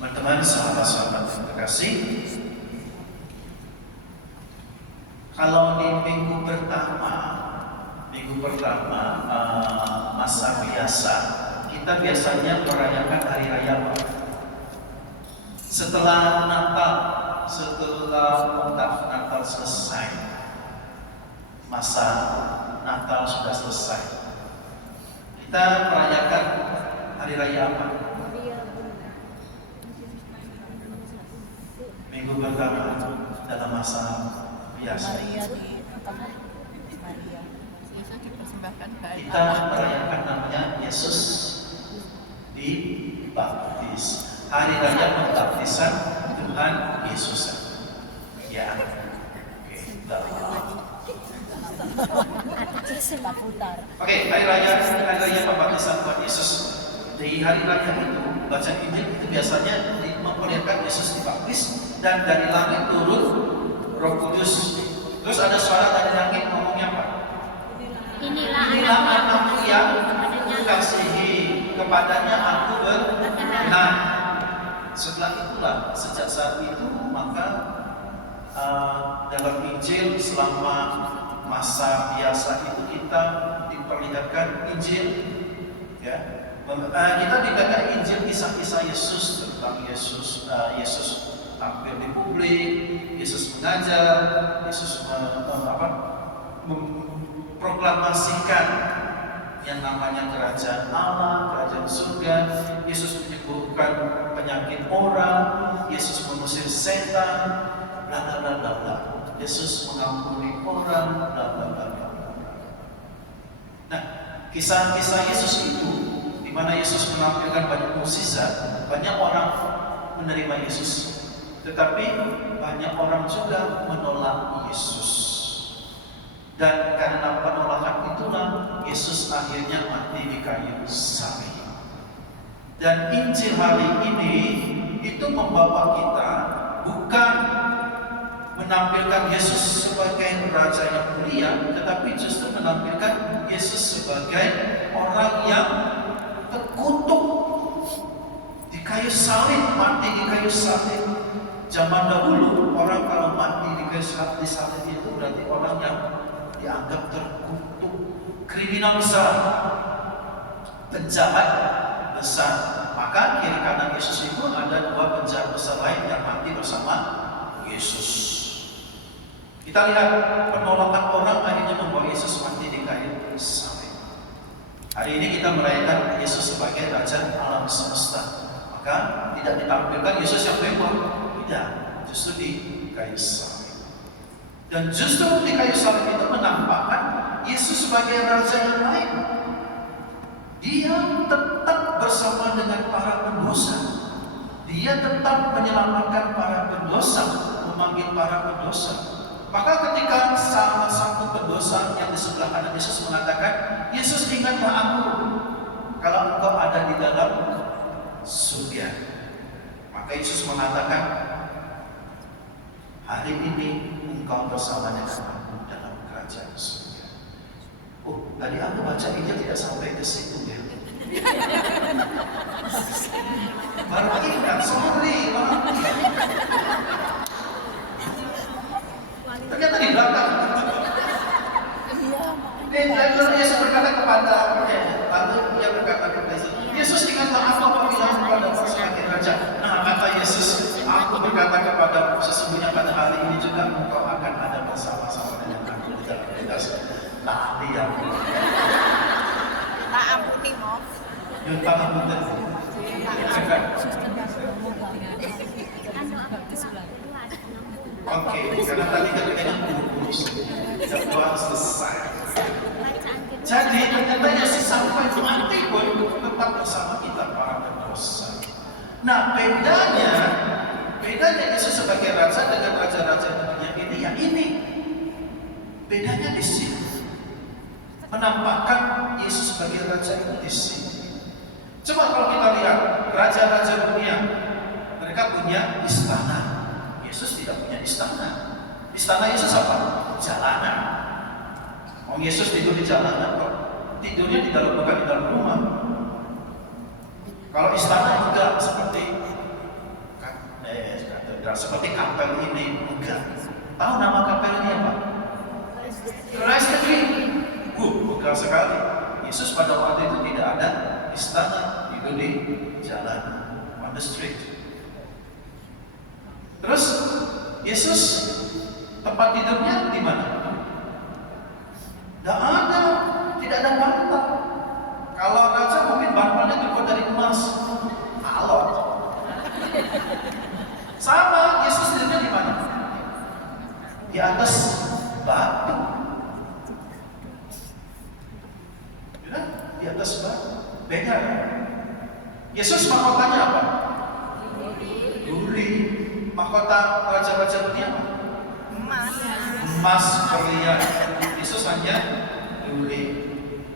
Teman-teman, sahabat-sahabat yang terkasih, kalau di minggu pertama masa biasa, kita biasanya merayakan hari raya apa? Setelah Natal, setelah Natal selesai, masa Natal sudah selesai, kita merayakan hari raya apa? Minggu pertama dalam masa biasa. Kita merayakan namanya Yesus dibaptis. Hari raya pembaptisan Tuhan Yesus. Ya. Oke, hari raya pembaptisan Tuhan Yesus. Di hari raya itu, baca Injil itu biasanya memperlihatkan Yesus dibaptis dan dari langit turun Roh Kudus. Terus ada suara dari langit ngomongnya apa? Inilah anakku yang kukasihi, kepadanya aku berkenan. Setelah itulah, sejak saat itu maka dalam Injil selama masa biasa itu kita diperlihatkan Injil, ya. Kita dibaca Injil kisah-kisah Yesus, tentang Yesus tampil di publik, Yesus mengajar, Yesus memproklamasikan yang namanya kerajaan Allah, kerajaan surga. Yesus menyembuhkan penyakit orang, Yesus mengusir setan, bla bla bla bla. Yesus mengampuni orang, bla bla bla. Nah, kisah-kisah Yesus itu di mana Yesus menampilkan banyak mukjizat, banyak orang menerima Yesus. Tetapi banyak orang juga menolak Yesus. Dan karena penolakan itulah Yesus akhirnya mati di kayu salib. Dan Injil hari ini itu membawa kita bukan menampilkan Yesus sebagai raja yang mulia, tetapi justru menampilkan Yesus sebagai orang yang terkutuk di kayu salib, mati di kayu salib. Zaman dahulu orang kalau mati di kayu salib itu berarti orang yang dianggap terkutuk, kriminal besar, penjahat besar. Maka kiri kanan Yesus itu ada dua penjahat besar lain yang mati bersama Yesus. Kita lihat penolakan orang akhirnya membawa Yesus mati di kayu salib. Hari ini kita merayakan Yesus sebagai Raja alam semesta. Maka tidak ditampilkan Yesus yang mewah, tidak, justru di kayu salib. Dan justru di kayu salib itu menampakkan Yesus sebagai Raja yang lain. Dia tetap bersama dengan para pendosa. Dia tetap menyelamatkan para pendosa, memanggil para pendosa. Maka ketika salah satu pendosa yang di sebelah kanan Yesus mengatakan, Yesus ingatlah aku kalau engkau ada di dalam surga. Maka Yesus mengatakan, hari ini engkau bersama dengan aku dalam kerajaan surga. Oh, tadi aku baca Injil tidak sampai ke situ ya. Baru ingat, sorry. Ternyata di belakang. Dan Yesus berkata kepada dia berkata kepada Yesus, ingatlah aku apabila kepada sebagai raja. Nah, kata Yesus, aku berkata kepada sesungguhnya pada hari ini juga engkau akan ada bersama-sama dengan aku di dalam bebas. Nah, dia. Tak ampuni mo. Yung pangabutan. Oke, karena tadi katanya buru-buru jadwal selesai. Jadi ternyata Yesus sampai mati pun tetap bersama kita para pendosa. Nah, bedanya Yesus sebagai raja dengan raja-raja dunia ini ya ini. Bedanya di sini. Menampakkan Yesus sebagai raja itu di sini. Coba kalau kita lihat raja-raja dunia, mereka punya istana. Yesus tidak punya istana. Istana Yesus apa? Jalanan. Yesus tidur di jalanan kok. Tidurnya di dalam, bukan di dalam rumah. Kalau istana juga seperti seperti kapel ini, enggak. Tahu nama kapel ini apa? Christ the King. Bukan sekali. Yesus pada waktu itu tidak ada istana, itu di jalan, on the street. Terus Yesus tempat tidurnya di mana? Tidak ada, tidak ada bantal. Kalau raja mungkin bantalnya terbuat dari emas. Alot. Sama, Yesus tidurnya di mana? Di atas batu. Ya, di atas batu. Beda. Yesus mahkotanya apa? Duri. Mahkota raja-raja dunia apa? Emas, berlian. Yesus hanya duri.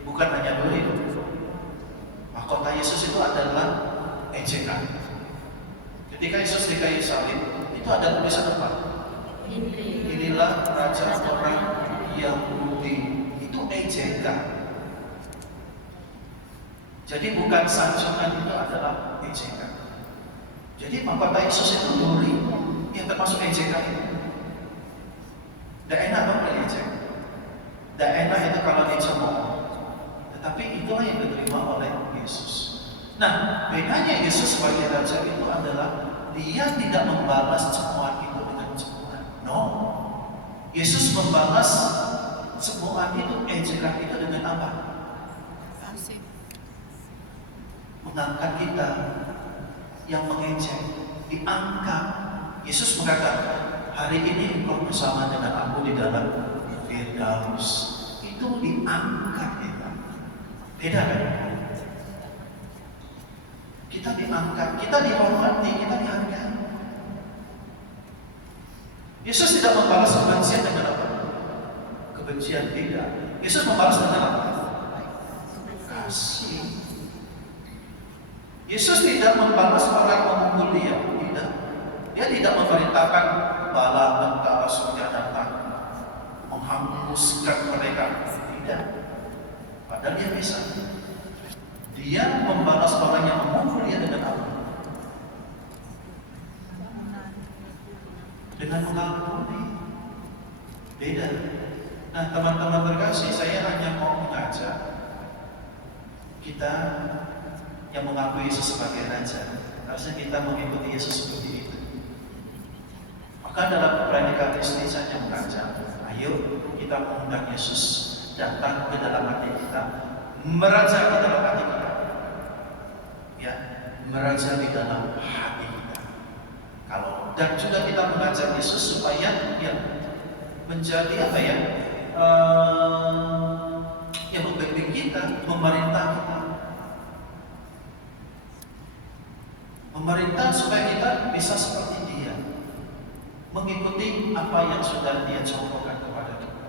Bukan hanya duri. Mahkota Yesus itu adalah ejekan. Ketika Yesus di kayu salib, itu ada tulisan apa? Inilah raja orang Yahudi. Itu ejekan. Jadi bukan sanjungan, itu adalah ejekan. Jadi mahkota Yesus itu duri yang termasuk ejekan itu. Tidak enak dong diejek. Tidak enak itu kalau dicemooh. Tetapi itulah yang diterima oleh Yesus. Nah, bedanya Yesus sebagai raja itu adalah dia tidak membalas cemoohan itu dengan cemoohan. No. Yesus membalas cemoohan itu, ejekan itu dengan apa? Mengangkat kita yang mengejek, diangkat. Yesus mengatakan, hari ini engkau bersama dengan aku di dalam Firdaus. Itu diangkat kita. Beda kan? Kita diangkat, kita dihormati, kita dihargai. Yesus tidak membalas kebencian dengan apa? Kebencian tidak. Yesus membalas dengan apa? Kasih. Yesus tidak membalas orang memukul dia, tidak. Dia tidak memerintahkan bala tentara surga datang menghanguskan mereka, tidak. Padahal dia bisa. Dia membalas orang yang memukul dia dengan apa? Dengan mengampuni. Beda. Nah, teman-teman berkasih, saya hanya mau mengajak kita yang mengakui Yesus sebagai Raja, harusnya kita mengikuti Yesus seperti itu. Maka dalam pernikahan Kristi saya mengajak, ayo kita mengundang Yesus datang ke dalam hati kita, meraja di dalam hati kita, ya, meraja di dalam hati kita. Kalau dan juga kita mengajak Yesus supaya ya menjadi apa ya, yang membimbing kita, memerintah kita. Memerintah supaya kita bisa seperti dia, mengikuti apa yang sudah dia contohkan kepada kita.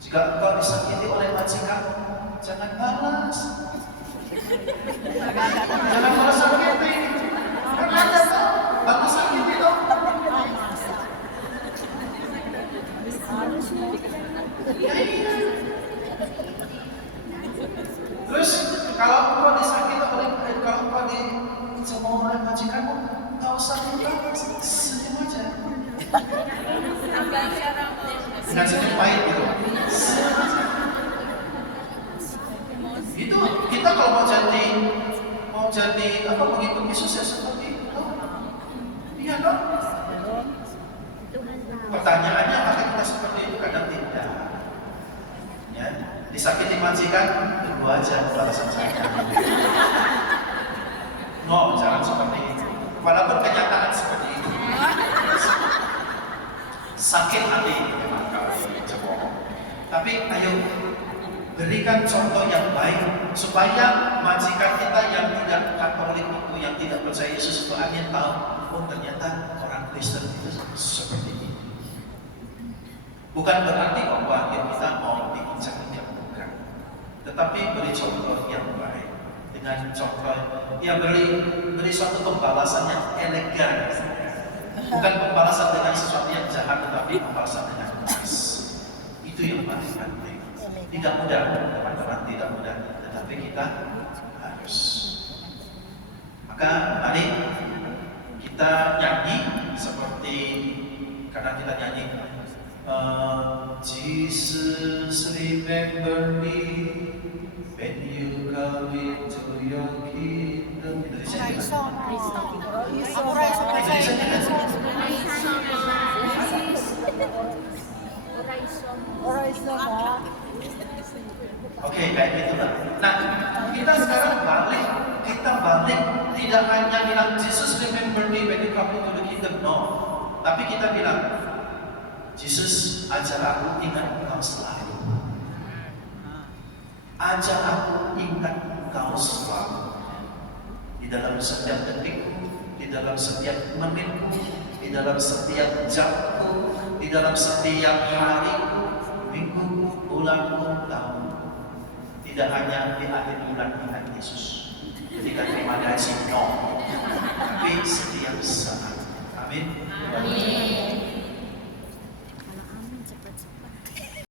Jika engkau disakiti oleh majikan, jangan balas. Jangan balas sakiti. Karena ada tuh, bagus sakiti dong. Ya, iya. Terus kalau engkau disakiti oleh, kalau engkau semua oleh majikanmu, nggak usah dibalas, senyum aja. Dengan senyum pahit gitu. Itu kita kalau mau jadi apa, mengikut Yesus ya seperti itu. Iya dong. Pertanyaannya apakah kita seperti itu? Kadang tidak. Ya, disakiti majikan, tunggu aja balasan saya. No, jangan seperti itu. Walaupun kenyataan seperti itu. Sakit hati memang kalau cemooh. Tapi ayo berikan contoh yang baik supaya majikan kita yang tidak Katolik itu, yang tidak percaya Yesus itu hanya tahu, oh ternyata orang Kristen itu seperti ini. Bukan berarti bahwa kita mau diinjak-injak, bukan. Tetapi beri contoh yang baik. Dengan contoh, ya beri suatu pembalasan yang elegan, bukan pembalasan dengan sesuatu yang jahat, tetapi pembalasan dengan keras. Itu yang paling penting. Tidak mudah, teman-teman, tidak mudah, tetapi kita harus. Maka mari kita nyanyi Seperti kadang kita nyanyi, Jesus remember me when you come into your kingdom. Indonesia Oke, kayak gitulah. Nah, kita sekarang balik, tidak hanya bilang Jesus remember me when you come into the kingdom, no. Tapi kita bilang, Jesus ajar aku ingat engkau selalu. Ajar aku ingat engkau selalu. Di dalam setiap detikku, di dalam setiap menitku, di dalam setiap jamku, di dalam setiap hariku, mingguku, bulanku, tahunku. Tidak hanya di akhir bulan ingat Yesus. Ketika terima gaji, no.